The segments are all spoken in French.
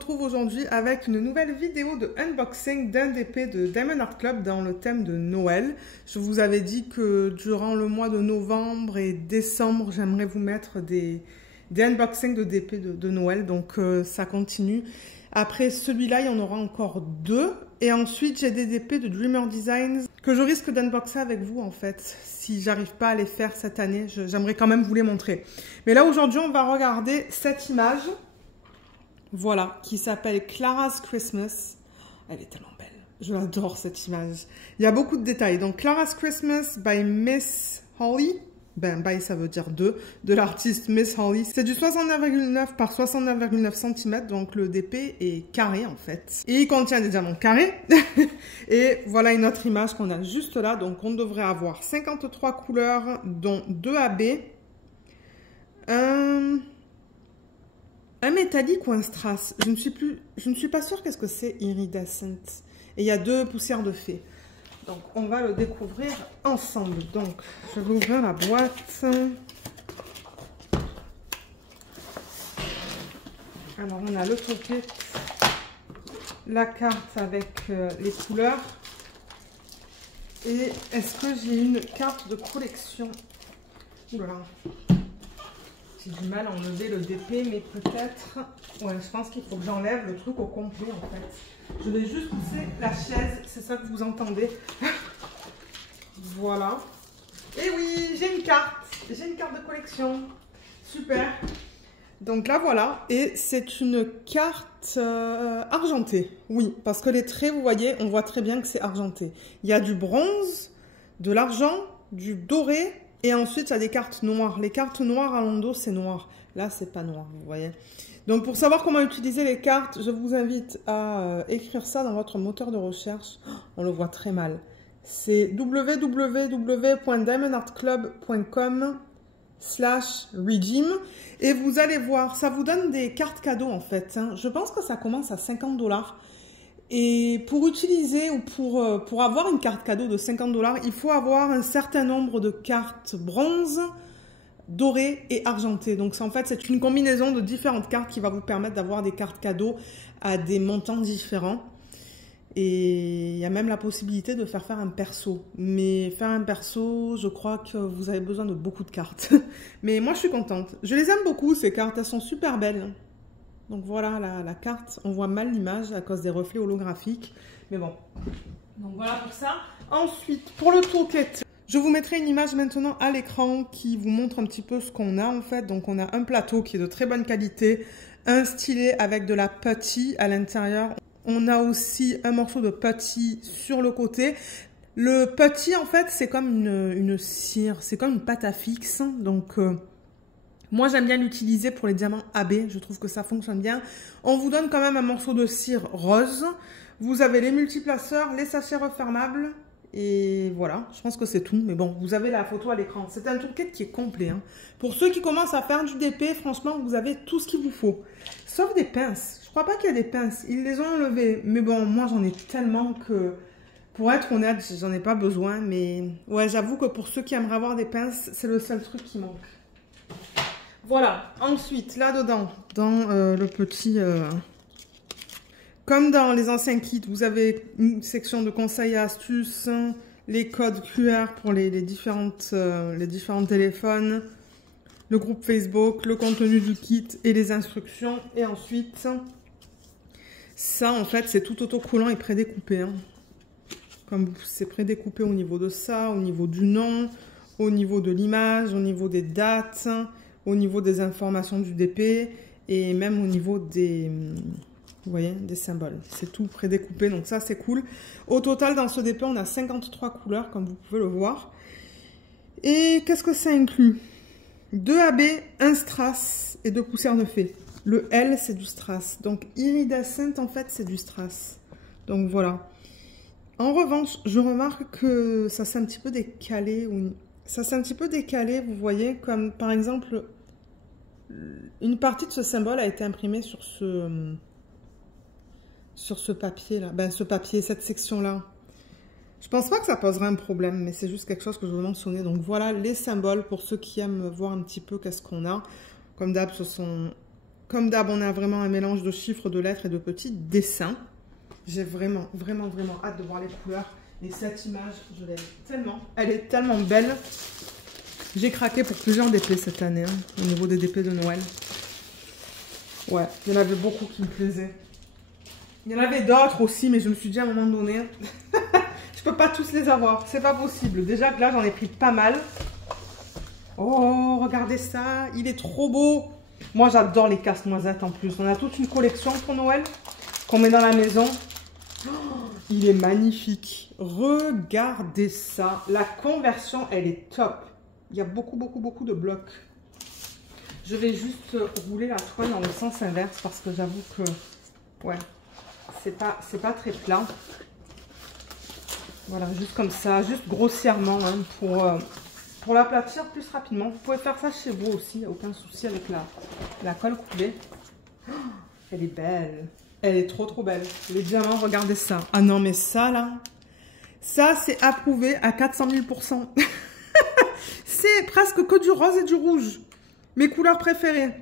retrouve aujourd'hui avec une nouvelle vidéo de unboxing d'un DP de Diamond Art Club dans le thème de Noël. Je vous avais dit que durant le mois de novembre et décembre, j'aimerais vous mettre des unboxings de DP de Noël, donc ça continue. Après celui-là, il y en aura encore deux. Et ensuite, j'ai des DP de Dreamer Designs que je risque d'unboxer avec vous, en fait. Si j'arrive pas à les faire cette année, j'aimerais quand même vous les montrer. Mais là, aujourd'hui, on va regarder cette image. Voilà, qui s'appelle Clara's Christmas. Elle est tellement belle. Je l'adore, cette image. Il y a beaucoup de détails. Donc, Clara's Christmas by Miss Holly. Ben, by, ça veut dire de l'artiste Miss Holly. C'est du 69,9 par 69,9 cm, donc le DP est carré en fait. Et il contient des diamants carrés. Et voilà une autre image qu'on a juste là. Donc on devrait avoir 53 couleurs, dont 2 AB, un métallique ou un strass. Je ne suis pas sûre qu'est-ce que c'est iridescent. Et il y a 2 poussières de fée. Donc, on va le découvrir ensemble. Donc, je vais ouvrir la boîte. Alors, on a le toolkit, la carte avec les couleurs. Et est-ce que j'ai une carte de collection? Oula, j'ai du mal à enlever le DP, mais peut-être... Ouais, je pense qu'il faut que j'enlève le truc au complet, en fait. Je vais juste pousser la chaise, c'est ça que vous entendez. Voilà. Et oui, j'ai une carte de collection. Super. Donc là, voilà. Et c'est une carte argentée. Oui, parce que les traits, vous voyez, on voit très bien que c'est argenté. Il y a du bronze, de l'argent, du doré, et ensuite, il y a des cartes noires. Les cartes noires à l'endos, c'est noir. Là, c'est pas noir, vous voyez. Donc, pour savoir comment utiliser les cartes, je vous invite à écrire ça dans votre moteur de recherche. On le voit très mal. C'est www.diamondartclub.com/redeem. Et vous allez voir, ça vous donne des cartes cadeaux en fait. Je pense que ça commence à 50 $. Et pour utiliser ou pour avoir une carte cadeau de 50 $, il faut avoir un certain nombre de cartes bronze, doré et argenté. Donc en fait, c'est une combinaison de différentes cartes qui va vous permettre d'avoir des cartes cadeaux à des montants différents. Et il y a même la possibilité de faire un perso. Mais faire un perso, je crois que vous avez besoin de beaucoup de cartes. Mais moi, je suis contente. Je les aime beaucoup, ces cartes. Elles sont super belles. Donc voilà la carte. On voit mal l'image à cause des reflets holographiques. Mais bon. Donc voilà pour ça. Ensuite, pour le toolkit. Je vous mettrai une image maintenant à l'écran qui vous montre un petit peu ce qu'on a en fait. Donc on a un plateau qui est de très bonne qualité, un stylet avec de la putty à l'intérieur. On a aussi un morceau de putty sur le côté. Le putty en fait c'est comme une cire, c'est comme une pâte à fixe. Donc moi j'aime bien l'utiliser pour les diamants AB, je trouve que ça fonctionne bien. On vous donne quand même un morceau de cire rose. Vous avez les multiplaceurs, les sachets refermables. Et voilà, je pense que c'est tout. Mais bon, vous avez la photo à l'écran. C'est un toolkit qui est complet. Hein. Pour ceux qui commencent à faire du DP, franchement, vous avez tout ce qu'il vous faut. Sauf des pinces. Je crois pas qu'il y a des pinces. Ils les ont enlevées. Mais bon, moi, j'en ai tellement que... Pour être honnête, j'en ai pas besoin. Mais ouais, j'avoue que pour ceux qui aimeraient avoir des pinces, c'est le seul truc qui manque. Voilà. Ensuite, là-dedans, dans le petit... Comme dans les anciens kits, vous avez une section de conseils et astuces, les codes QR pour les différents téléphones, le groupe Facebook, le contenu du kit et les instructions. Et ensuite, ça en fait c'est tout autocollant et prédécoupé. Hein. Comme c'est prédécoupé au niveau de ça, au niveau du nom, au niveau de l'image, au niveau des dates, au niveau des informations du DP et même au niveau des... Vous voyez, des symboles. C'est tout prédécoupé, donc ça, c'est cool. Au total, dans ce DP, on a 53 couleurs, comme vous pouvez le voir. Et qu'est-ce que ça inclut? 2 AB, 1 strass et 2 poussières de fée. Le L, c'est du strass. Donc, iridescent, en fait, c'est du strass. Donc, voilà. En revanche, je remarque que ça s'est un petit peu décalé. Ça s'est un petit peu décalé, vous voyez, comme par exemple, une partie de ce symbole a été imprimée sur ce papier là, cette section là. Je pense pas que ça poserait un problème, mais c'est juste quelque chose que je veux mentionner. Donc voilà les symboles pour ceux qui aiment voir un petit peu qu'est-ce qu'on a. Comme d'hab, ce sont Comme d'hab, on a vraiment un mélange de chiffres, de lettres et de petits dessins. J'ai vraiment hâte de voir les couleurs. Et cette image, je l'aime tellement. Elle est tellement belle. J'ai craqué pour plusieurs DP cette année, hein, au niveau des DP de Noël. Ouais, il y en avait beaucoup qui me plaisaient. Il y en avait d'autres aussi, mais je me suis dit à un moment donné, je peux pas tous les avoir, c'est pas possible. Déjà que là, j'en ai pris pas mal. Oh, regardez ça, il est trop beau. Moi, j'adore les casse-noisettes en plus. On a toute une collection pour Noël qu'on met dans la maison. Oh, il est magnifique. Regardez ça. La conversion, elle est top. Il y a beaucoup de blocs. Je vais juste rouler la toile dans le sens inverse parce que j'avoue que, ouais, c'est pas très plat. Voilà, juste comme ça, juste grossièrement, hein, pour l'aplatir plus rapidement. Vous pouvez faire ça chez vous aussi, il n'y a aucun souci avec la colle coulée. Oh, elle est belle. Elle est trop belle. Les diamants, regardez ça. Ah non, mais ça, là, ça, c'est approuvé à 400 000%. C'est presque que du rose et du rouge. Mes couleurs préférées.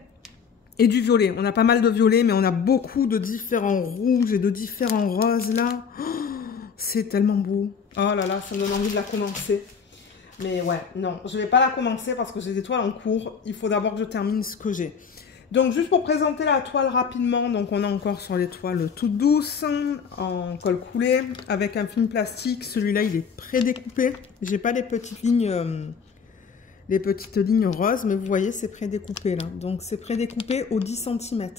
Et du violet. On a pas mal de violet, mais on a beaucoup de différents rouges et de différents roses, là. Oh, c'est tellement beau. Oh là là, ça me donne envie de la commencer. Mais ouais, non, je vais pas la commencer parce que j'ai des toiles en cours. Il faut d'abord que je termine ce que j'ai. Donc, juste pour présenter la toile rapidement. Donc, on est encore sur les toiles toutes douces, en colle coulée, avec un film plastique. Celui-là, il est pré-découpé. J'ai pas les petites lignes roses, mais vous voyez, c'est pré-découpé là. Donc, c'est pré-découpé au 10 cm.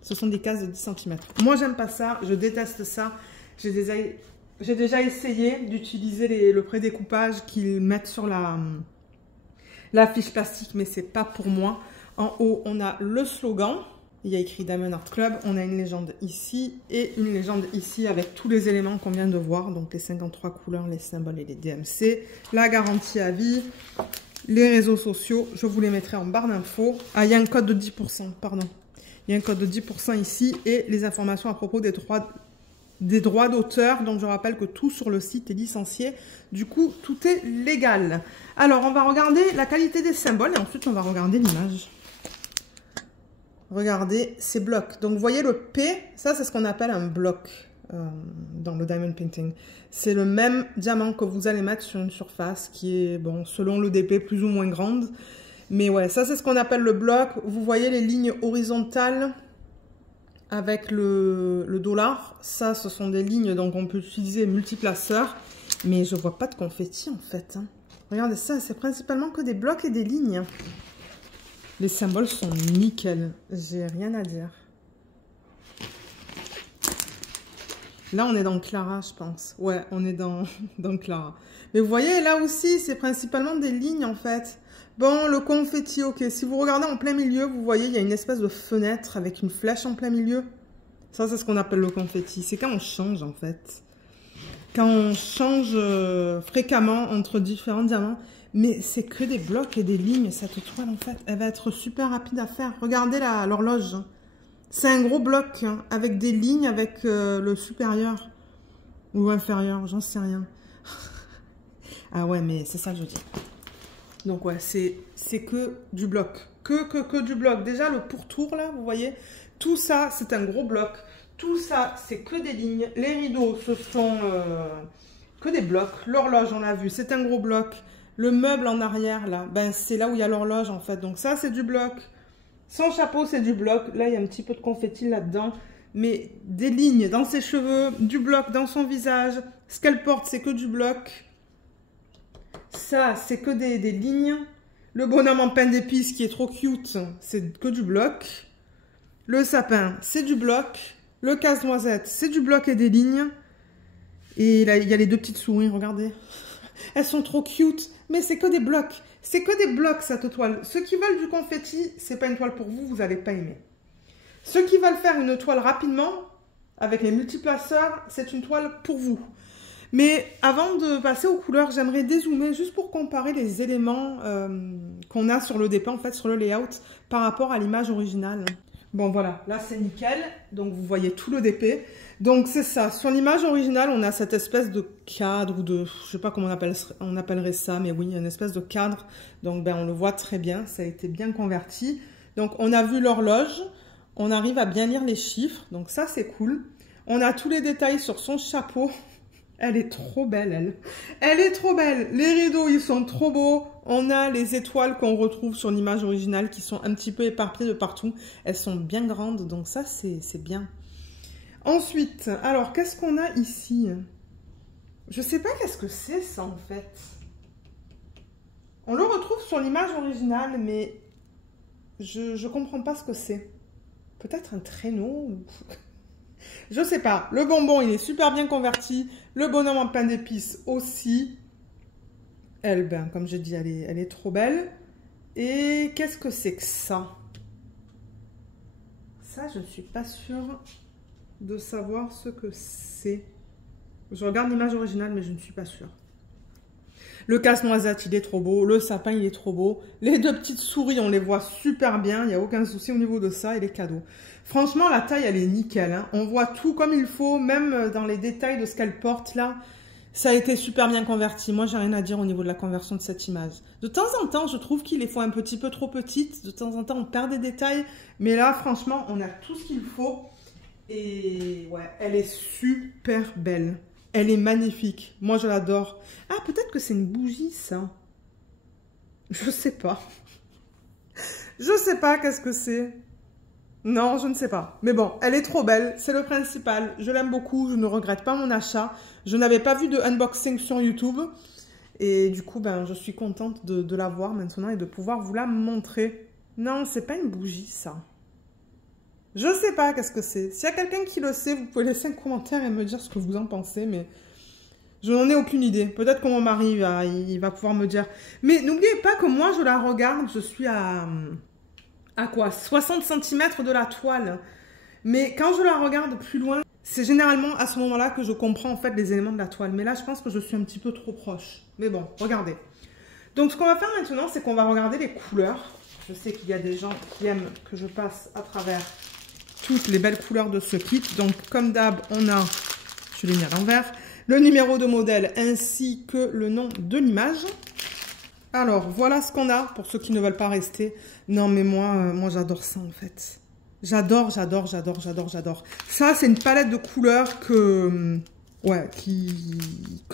Ce sont des cases de 10 cm. Moi, j'aime pas ça. Je déteste ça. J'ai déjà essayé d'utiliser le pré-découpage qu'ils mettent sur la fiche plastique, mais c'est pas pour moi. En haut, on a le slogan. Il y a écrit Diamond Art Club. On a une légende ici et une légende ici avec tous les éléments qu'on vient de voir. Donc, les 53 couleurs, les symboles et les DMC. La garantie à vie. Les réseaux sociaux. Je vous les mettrai en barre d'infos. Ah, il y a un code de 10%, pardon. Il y a un code de 10% ici et les informations à propos des droits d'auteur. Donc, je rappelle que tout sur le site est licencié. Du coup, tout est légal. Alors, on va regarder la qualité des symboles et ensuite, on va regarder l'image. Regardez ces blocs. Donc, vous voyez le P, ça, c'est ce qu'on appelle un bloc dans le diamond painting. C'est le même diamant que vous allez mettre sur une surface qui est, bon, selon le DP, plus ou moins grande. Mais ouais, ça, c'est ce qu'on appelle le bloc. Vous voyez les lignes horizontales avec le dollar. Ça, ce sont des lignes, donc on peut utiliser multiplaceurs. Mais je vois pas de confetti, en fait. Hein. Regardez ça, c'est principalement que des blocs et des lignes. Les symboles sont nickel. J'ai rien à dire. Là, on est dans Clara, je pense. Ouais, on est dans Clara. Mais vous voyez, là aussi, c'est principalement des lignes, en fait. Bon, le confetti, ok. Si vous regardez en plein milieu, vous voyez, il y a une espèce de fenêtre avec une flèche en plein milieu. Ça, c'est ce qu'on appelle le confetti. C'est quand on change, en fait. Quand on change fréquemment entre différents diamants. Mais c'est que des blocs et des lignes, cette toile, en fait. Elle va être super rapide à faire. Regardez l'horloge. C'est un gros bloc, hein, avec des lignes, avec le supérieur. Ou inférieur, j'en sais rien. Ah ouais, mais c'est ça que je dis. Donc ouais, c'est que du bloc. Que du bloc. Déjà, le pourtour, là, vous voyez, tout ça, c'est un gros bloc. Tout ça, c'est que des lignes. Les rideaux, ce sont que des blocs. L'horloge, on l'a vu, c'est un gros bloc. Le meuble en arrière, là, ben, c'est là où il y a l'horloge, en fait. Donc ça, c'est du bloc. Son chapeau, c'est du bloc. Là, il y a un petit peu de confetti là-dedans. Mais des lignes dans ses cheveux, du bloc dans son visage. Ce qu'elle porte, c'est que du bloc. Ça, c'est que des lignes. Le bonhomme en pain d'épices qui est trop cute, c'est que du bloc. Le sapin, c'est du bloc. Le casse-noisette, c'est du bloc et des lignes. Et là, il y a les deux petites souris, regardez. Elles sont trop cute, mais c'est que des blocs. C'est que des blocs, cette toile. Ceux qui veulent du confetti, c'est pas une toile pour vous, vous n'allez pas aimer. Ceux qui veulent faire une toile rapidement, avec les multiplaceurs, c'est une toile pour vous. Mais avant de passer aux couleurs, j'aimerais dézoomer juste pour comparer les éléments qu'on a sur le DP, en fait, sur le layout, par rapport à l'image originale. Bon, voilà, là, c'est nickel. Donc, vous voyez tout le DP. Donc, c'est ça. Sur l'image originale, on a cette espèce de cadre ou de... Je sais pas comment on appellerait ça, mais oui, une espèce de cadre. Donc, ben, on le voit très bien. Ça a été bien converti. Donc, on a vu l'horloge. On arrive à bien lire les chiffres, donc ça c'est cool. On a tous les détails sur son chapeau. Elle est trop belle, elle. Elle est trop belle. Les rideaux, ils sont trop beaux. On a les étoiles qu'on retrouve sur l'image originale qui sont un petit peu éparpillées de partout. Elles sont bien grandes, donc ça, c'est bien. Ensuite, alors, qu'est-ce qu'on a ici? Je sais pas qu'est-ce que c'est, ça, en fait. On le retrouve sur l'image originale, mais je comprends pas ce que c'est. Peut-être un traîneau ou... Je sais pas. Le bonbon, il est super bien converti. Le bonhomme en pain d'épices aussi. Elle, ben, comme je dis, elle est trop belle. Et qu'est-ce que c'est que ça? Ça, je ne suis pas sûre de savoir ce que c'est. Je regarde l'image originale, mais je ne suis pas sûre. Le casse-noisette, il est trop beau. Le sapin, il est trop beau. Les deux petites souris, on les voit super bien. Il n'y a aucun souci au niveau de ça et les cadeaux. Franchement, la taille, elle est nickel. Hein. On voit tout comme il faut, même dans les détails de ce qu'elle porte là. Ça a été super bien converti. Moi, j'ai rien à dire au niveau de la conversion de cette image. De temps en temps, je trouve qu'il les faut un petit peu trop petites. De temps en temps, on perd des détails. Mais là, franchement, on a tout ce qu'il faut. Et ouais, elle est super belle. Elle est magnifique. Moi, je l'adore. Ah, peut-être que c'est une bougie, ça. Je sais pas. Je sais pas qu'est-ce que c'est. Non, je ne sais pas. Mais bon, elle est trop belle. C'est le principal. Je l'aime beaucoup. Je ne regrette pas mon achat. Je n'avais pas vu de unboxing sur YouTube. Et du coup, ben, je suis contente de la voir maintenant et de pouvoir vous la montrer. Non, c'est pas une bougie, ça. Je sais pas qu'est-ce que c'est. S'il y a quelqu'un qui le sait, vous pouvez laisser un commentaire et me dire ce que vous en pensez, mais je n'en ai aucune idée. Peut-être que mon mari il va pouvoir me dire. Mais n'oubliez pas que moi, je la regarde, je suis à quoi? 60 cm de la toile. Mais quand je la regarde plus loin, c'est généralement à ce moment-là que je comprends en fait les éléments de la toile. Mais là, je pense que je suis un petit peu trop proche. Mais bon, regardez. Donc, ce qu'on va faire maintenant, c'est qu'on va regarder les couleurs. Je sais qu'il y a des gens qui aiment que je passe à travers toutes les belles couleurs de ce kit. Donc, comme d'hab, on a, je l'ai mis à l'envers, le numéro de modèle ainsi que le nom de l'image. Alors, voilà ce qu'on a pour ceux qui ne veulent pas rester. Non, mais moi j'adore ça en fait. J'adore, j'adore, j'adore, j'adore, j'adore. Ça, c'est une palette de couleurs que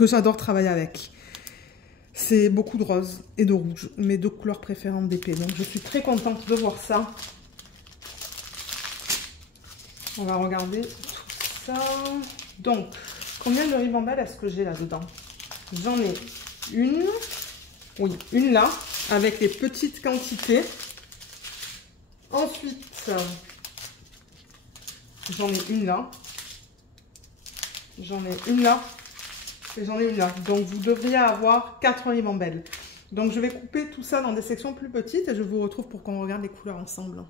j'adore travailler avec. C'est beaucoup de rose et de rouge, mes deux couleurs préférentes d'épée. Donc, je suis très contente de voir ça. On va regarder tout ça. Donc, combien de ribambelles est-ce que j'ai là-dedans? J'en ai une. Oui, une là, avec les petites quantités. Ensuite, j'en ai une là. J'en ai une là. Et j'en ai une là. Donc, vous devriez avoir 4 ribambelles. Donc, je vais couper tout ça dans des sections plus petites et je vous retrouve pour qu'on regarde les couleurs ensemble.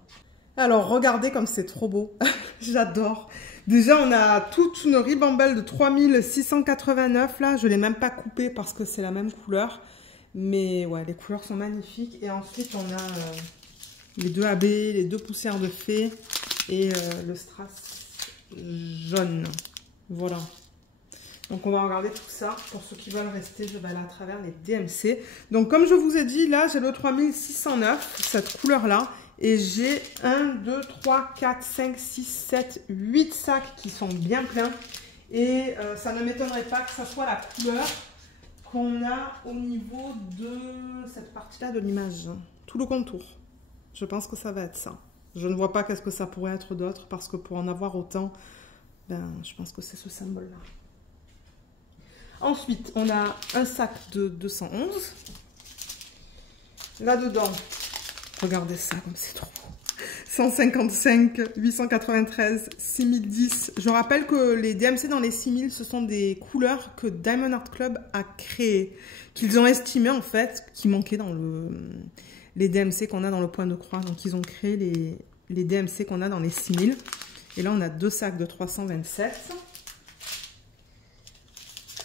Alors, regardez comme c'est trop beau. J'adore. Déjà, on a toute une ribambelle de 3689 là. Je ne l'ai même pas coupée parce que c'est la même couleur. Mais ouais, les couleurs sont magnifiques. Et ensuite, on a les deux AB, les deux poussières de fée et le strass jaune. Voilà. Donc, on va regarder tout ça. Pour ceux qui veulent rester, je vais aller à travers les DMC. Donc, comme je vous ai dit, là, j'ai le 3609, cette couleur-là. Et j'ai 1, 2, 3, 4, 5, 6, 7, 8 sacs qui sont bien pleins. Et ça ne m'étonnerait pas que ça soit la couleur qu'on a au niveau de cette partie-là de l'image. Tout le contour. Je pense que ça va être ça. Je ne vois pas qu'est-ce que ça pourrait être d'autre parce que pour en avoir autant, ben, je pense que c'est ce symbole-là. Ensuite, on a un sac de 211. Là-dedans, regardez ça comme c'est trop beau. 155, 893, 6010. Je rappelle que les DMC dans les 6000, ce sont des couleurs que Diamond Art Club a créées. Qu'ils ont estimé en fait, qui manquaient dans les DMC qu'on a dans le point de croix. Donc ils ont créé les DMC qu'on a dans les 6000. Et là on a deux sacs de 327.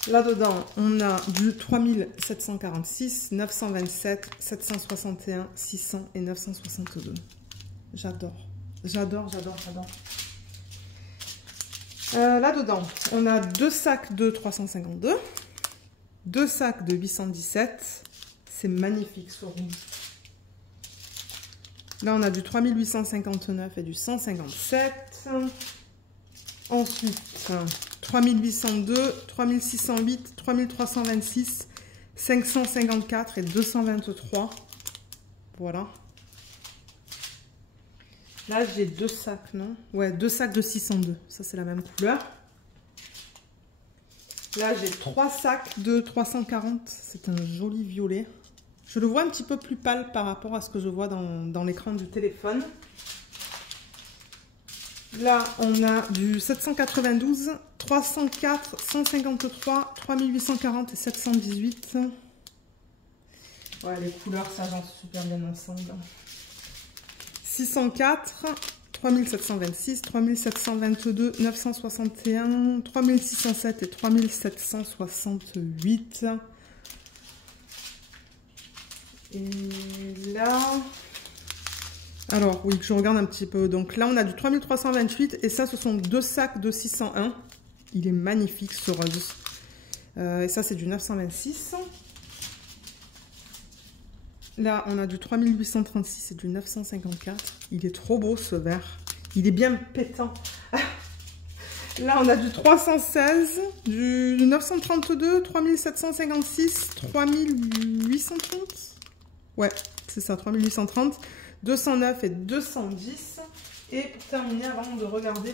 Là-dedans, on a du 3746, 927, 761, 600 et 962. J'adore. J'adore, j'adore, j'adore. Là-dedans, on a deux sacs de 352, deux sacs de 817. C'est magnifique ce rouge. Là, on a du 3859 et du 157. Ensuite, 3802, 3608, 3326, 554 et 223. Voilà. Là, j'ai 2 sacs, non? Ouais, 2 sacs de 602. Ça, c'est la même couleur. Là, j'ai 3 sacs de 340. C'est un joli violet. Je le vois un petit peu plus pâle par rapport à ce que je vois dans l'écran du téléphone. Là, on a du 792, 304, 153, 3840 et 718. Ouais, les couleurs s'agencent super bien ensemble. 604, 3726, 3722, 961, 3607 et 3768. Et là... Alors, oui, je regarde un petit peu. Donc là, on a du 3328 et ça, ce sont 2 sacs de 601. Il est magnifique, ce rose. Et ça, c'est du 926. Là, on a du 3836 et du 954. Il est trop beau, ce vert. Il est bien pétant. Là, on a du 316, du 932, 3756, 3830. Ouais, c'est ça, 3830. 209 et 210. Et pour terminer, avant de regarder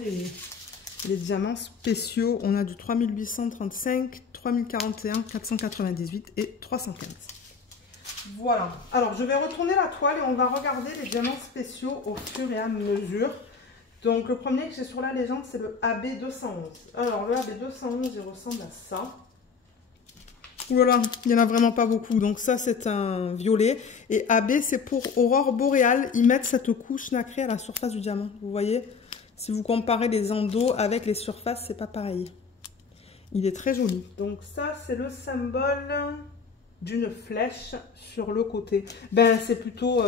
les diamants spéciaux, on a du 3835, 3041, 498 et 315. Voilà. Alors, je vais retourner la toile et on va regarder les diamants spéciaux au fur et à mesure. Donc, le premier que j'ai sur la légende, c'est le AB211. Alors, le AB211, il ressemble à ça. Voilà, il n'y en a vraiment pas beaucoup. Donc ça, c'est un violet. Et AB, c'est pour aurore boréale. Ils mettent cette couche nacrée à la surface du diamant. Vous voyez, si vous comparez les endos avec les surfaces, c'est pas pareil. Il est très joli. Donc ça, c'est le symbole d'une flèche sur le côté. Ben, c'est plutôt...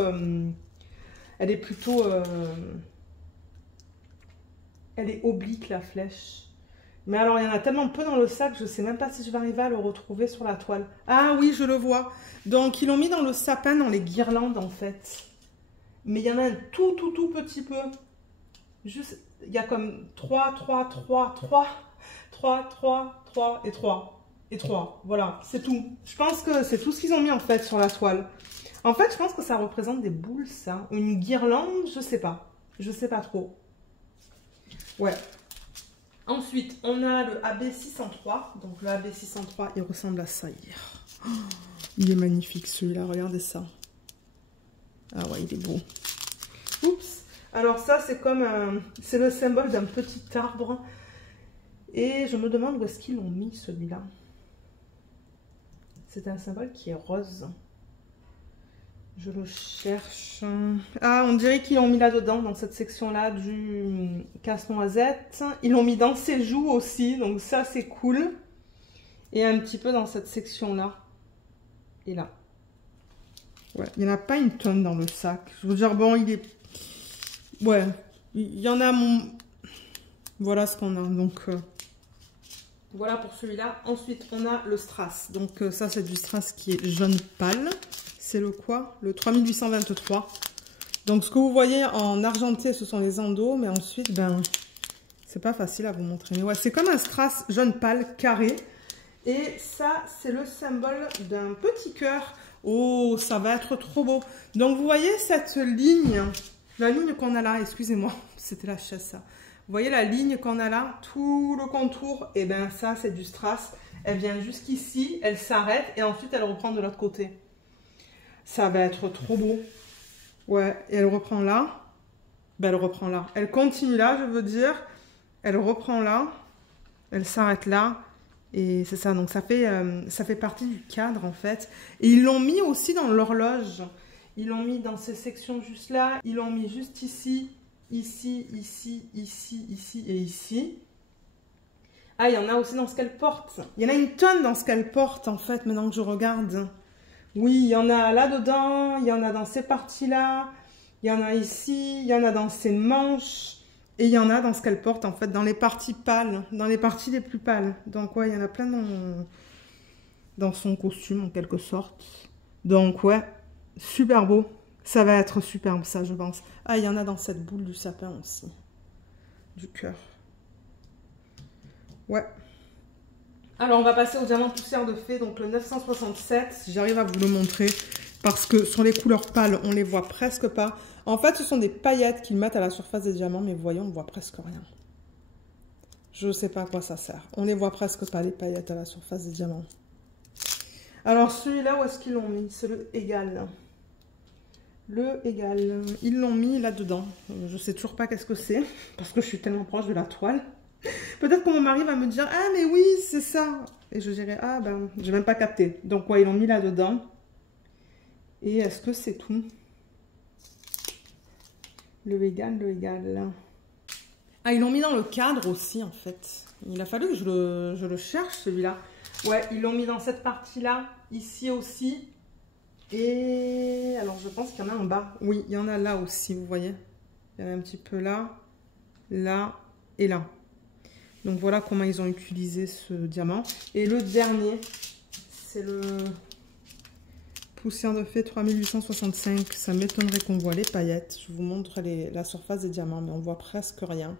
elle est plutôt... elle est oblique, la flèche. Mais alors, il y en a tellement peu dans le sac, je ne sais même pas si je vais arriver à le retrouver sur la toile. Ah oui, je le vois. Donc, ils l'ont mis dans le sapin, dans les guirlandes, en fait. Mais il y en a un tout petit peu. Juste, il y a comme 3, 3, 3, 3, 3, 3, 3 et 3. Et 3. Voilà, c'est tout. Je pense que c'est tout ce qu'ils ont mis, en fait, sur la toile. En fait, je pense que ça représente des boules, ça. Une guirlande, je sais pas. Je sais pas trop. Ouais. Ensuite, on a le AB603. Donc, le AB603, il ressemble à ça hier. Oh, il est magnifique, celui-là. Regardez ça. Ah ouais, il est beau. Oups. Alors ça, c'est comme... c'est le symbole d'un petit arbre. Et je me demande où est-ce qu'ils l'ont mis, celui-là. C'est un symbole qui est rose. Je le cherche. Ah, on dirait qu'ils l'ont mis là-dedans, dans cette section-là du casse-noisette. Ils l'ont mis dans ses joues aussi, donc ça, c'est cool. Et un petit peu dans cette section-là. Et là. Ouais, il n'y en a pas une tonne dans le sac. Je veux dire, bon, il est... Ouais, il y en a... Voilà ce qu'on a, donc... Voilà pour celui-là. Ensuite, on a le strass. Donc ça, c'est du strass qui est jaune pâle. C'est le quoi? Le 3823. Donc ce que vous voyez en argenté, ce sont les endos. Mais ensuite, ben, c'est pas facile à vous montrer. Mais ouais, c'est comme un strass jaune pâle carré. Et ça, c'est le symbole d'un petit cœur. Oh, ça va être trop beau. Donc vous voyez cette ligne, la ligne qu'on a là, excusez-moi, c'était la chaise ça. Vous voyez la ligne qu'on a là, tout le contour, et bien ça c'est du strass. Elle vient jusqu'ici, elle s'arrête et ensuite elle reprend de l'autre côté. Ça va être trop beau. Ouais, et elle reprend là. Ben elle reprend là. Elle continue là, je veux dire. Elle reprend là. Elle s'arrête là. Et c'est ça, donc ça fait partie du cadre en fait. Et ils l'ont mis aussi dans l'horloge. Ils l'ont mis dans ces sections juste là. Ils l'ont mis juste ici. Ici, ici, ici, ici et ici. Ah, il y en a aussi dans ce qu'elle porte. Il y en a une tonne dans ce qu'elle porte, en fait, maintenant que je regarde. Oui, il y en a là-dedans, il y en a dans ces parties-là, il y en a ici, il y en a dans ses manches, et il y en a dans ce qu'elle porte, en fait, dans les parties pâles, dans les parties les plus pâles. Donc, ouais, il y en a plein dans son costume, en quelque sorte. Donc, ouais, super beau. Ça va être superbe, ça, je pense. Ah, il y en a dans cette boule du sapin aussi. Du cœur. Ouais. Alors, on va passer au diamant poussière de fée, donc le 967, si j'arrive à vous le montrer. Parce que sur les couleurs pâles, on les voit presque pas. En fait, ce sont des paillettes qu'ils mettent à la surface des diamants, mais voyons, on voit presque rien. Je ne sais pas à quoi ça sert. On les voit presque pas, les paillettes à la surface des diamants. Alors, celui-là, où est-ce qu'ils l'ont mis? C'est le égal. Le égal. Ils l'ont mis là-dedans. Je sais toujours pas qu'est-ce que c'est, parce que je suis tellement proche de la toile. Peut-être que mon mari va me dire « Ah, mais oui, c'est ça !» Et je dirais « Ah, ben, j'ai même pas capté. » Donc, ouais, ils l'ont mis là-dedans. Et est-ce que c'est tout? Le égal, le égal. Ah, ils l'ont mis dans le cadre aussi, en fait. Il a fallu que je le cherche, celui-là. Ouais, ils l'ont mis dans cette partie-là, ici aussi. Et alors, je pense qu'il y en a en bas. Oui, il y en a là aussi, vous voyez. Il y en a un petit peu là, là et là. Donc, voilà comment ils ont utilisé ce diamant. Et le dernier, c'est le poussière de fée 3865. Ça m'étonnerait qu'on voit les paillettes. Je vous montre la surface des diamants, mais on voit presque rien.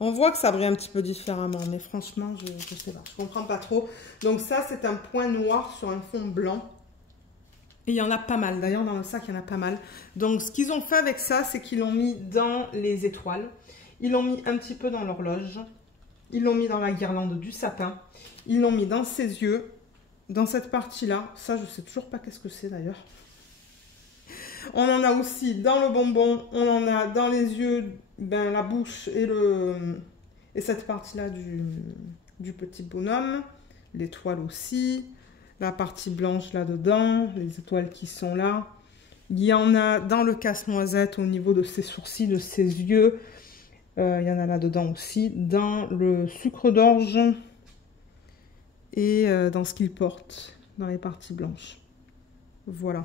On voit que ça brille un petit peu différemment, mais franchement, je sais pas, je comprends pas trop. Donc ça, c'est un point noir sur un fond blanc. Et il y en a pas mal. D'ailleurs, dans le sac, il y en a pas mal. Donc, ce qu'ils ont fait avec ça, c'est qu'ils l'ont mis dans les étoiles. Ils l'ont mis un petit peu dans l'horloge. Ils l'ont mis dans la guirlande du sapin. Ils l'ont mis dans ses yeux, dans cette partie-là. Ça, je sais toujours pas qu'est-ce que c'est d'ailleurs. On en a aussi dans le bonbon, on en a dans les yeux, ben, la bouche et cette partie-là du petit bonhomme. L'étoile aussi, la partie blanche là-dedans, les étoiles qui sont là. Il y en a dans le casse-noisette au niveau de ses sourcils, de ses yeux. Il y en a là-dedans aussi, dans le sucre d'orge et dans ce qu'il porte, dans les parties blanches. Voilà.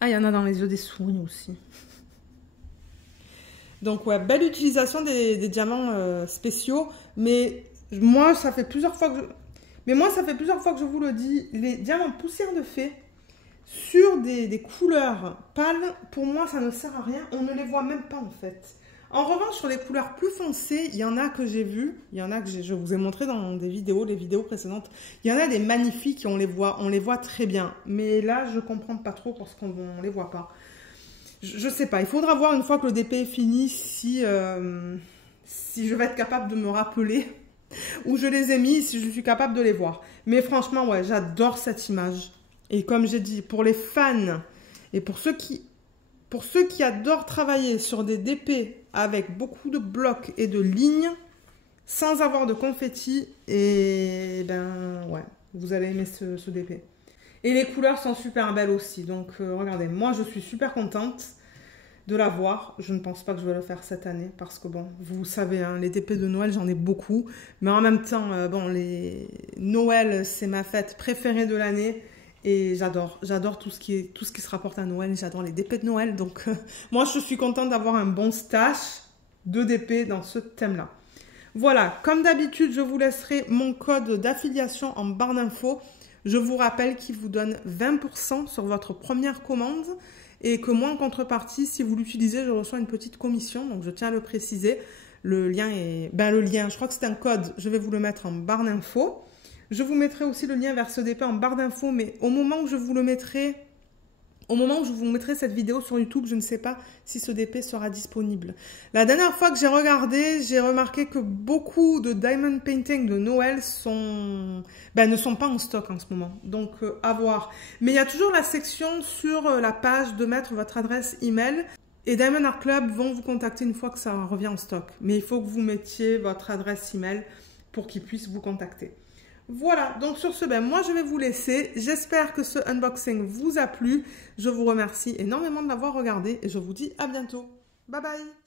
Ah, il y en a dans les yeux des souris aussi. Donc, ouais, belle utilisation des diamants spéciaux. Mais moi, ça fait plusieurs fois que je vous le dis, les diamants poussière de fée, sur des couleurs pâles, pour moi, ça ne sert à rien. On ne les voit même pas, en fait. En revanche, sur les couleurs plus foncées, il y en a que j'ai vues. Il y en a que je vous ai montré dans des vidéos, les vidéos précédentes. Il y en a des magnifiques et on les voit très bien. Mais là, je comprends pas trop parce qu'on ne les voit pas. Je sais pas. Il faudra voir une fois que le DP est fini si je vais être capable de me rappeler où je les ai mis, si je suis capable de les voir. Mais franchement, ouais, j'adore cette image. Et comme j'ai dit, pour les fans et pour ceux qui adorent travailler sur des DP avec beaucoup de blocs et de lignes, sans avoir de confetti, et ben ouais, vous allez aimer ce DP. Et les couleurs sont super belles aussi, donc regardez, moi je suis super contente de l'avoir. Je ne pense pas que je vais le faire cette année, parce que bon, vous savez, hein, les DP de Noël, j'en ai beaucoup, mais en même temps, bon, les Noël, c'est ma fête préférée de l'année. Et j'adore tout ce qui se rapporte à Noël. J'adore les DP de Noël. Donc, moi, je suis contente d'avoir un bon stash de DP dans ce thème-là. Voilà, comme d'habitude, je vous laisserai mon code d'affiliation en barre d'infos. Je vous rappelle qu'il vous donne 20% sur votre première commande. Et que moi, en contrepartie, si vous l'utilisez, je reçois une petite commission. Donc, je tiens à le préciser. Le lien est... Ben, le lien, je crois que c'est un code. Je vais vous le mettre en barre d'infos. Je vous mettrai aussi le lien vers ce DP en barre d'infos, mais au moment où je vous mettrai cette vidéo sur YouTube, je ne sais pas si ce DP sera disponible. La dernière fois que j'ai regardé, j'ai remarqué que beaucoup de diamond painting de Noël ne sont pas en stock en ce moment. Donc, à voir. Mais il y a toujours la section sur la page de mettre votre adresse email. Et Diamond Art Club vont vous contacter une fois que ça revient en stock. Mais il faut que vous mettiez votre adresse email pour qu'ils puissent vous contacter. Voilà, donc sur ce, moi je vais vous laisser. J'espère que ce unboxing vous a plu. Je vous remercie énormément de l'avoir regardé et je vous dis à bientôt. Bye bye!